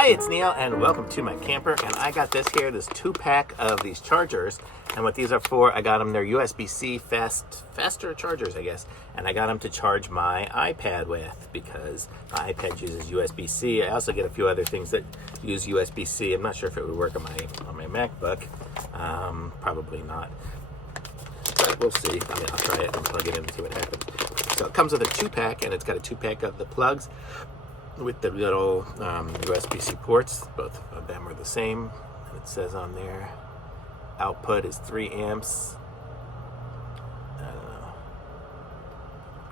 Hi, it's Neil, and welcome to my camper. And I got this 2-pack of these chargers. And what these are for, I got them, they're USB-C faster chargers, I guess. And I got them to charge my iPad with because my iPad uses USB-C. I also get a few other things that use USB-C. I'm not sure if it would work on my MacBook. Probably not. But we'll see. I mean, I'll try it and plug it in and see what happens. So it comes with a 2-pack, and it's got a 2-pack of the plugs with the little USB-C ports. Both of them are the same. And it says on there, output is 3 amps. I don't know.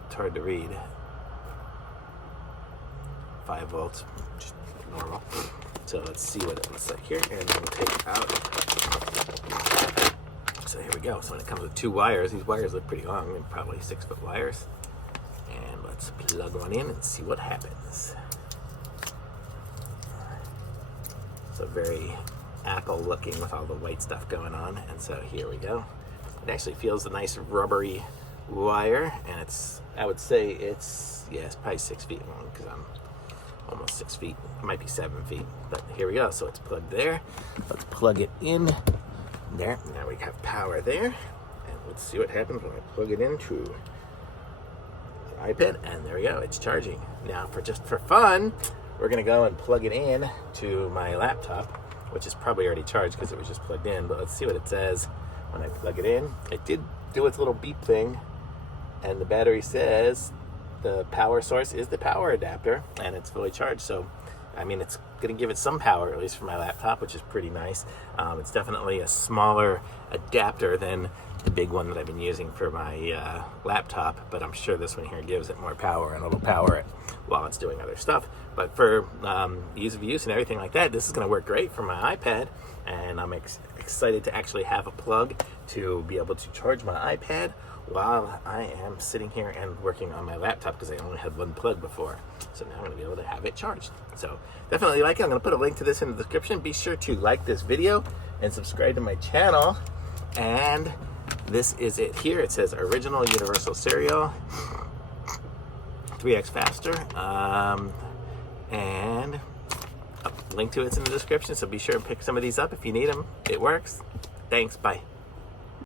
It's hard to read. 5 volts, just normal. So let's see what it looks like here, and then we'll take it out. So here we go. So when it comes with 2 wires, these wires look pretty long, and probably 6-foot wires. And let's plug one in and see what happens. So very Apple looking with all the white stuff going on. And so here we go. It actually feels a nice rubbery wire, and I would say it's probably 6 feet long because I'm almost 6 feet. It might be 7 feet, but here we go. So it's plugged there. Let's plug it in there. Now we have power there, and let's see what happens when I plug it into the iPad. And there we go. It's charging. Now, for fun, we're gonna go and plug it in to my laptop, which is probably already charged because it was just plugged in. But let's see what it says when I plug it in. It did do its little beep thing, and the battery says the power source is the power adapter, and it's fully charged. So, I mean, it's gonna give it some power, at least for my laptop, which is pretty nice. It's definitely a smaller adapter than the big one that I've been using for my laptop, but I'm sure this one here gives it more power, and it'll power it while it's doing other stuff. But for ease of use and everything like that, this is going to work great for my iPad, and I'm excited to actually have a plug to be able to charge my iPad while I am sitting here and working on my laptop, because I only had one plug before. So now I'm going to be able to have it charged. So definitely like it. I'm going to put a link to this in the description. Be sure to like this video and subscribe to my channel. And this is it here. It says original universal serial, 3x faster, and a link to it's in the description. So be sure to pick some of these up if you need them. It works. Thanks. Bye.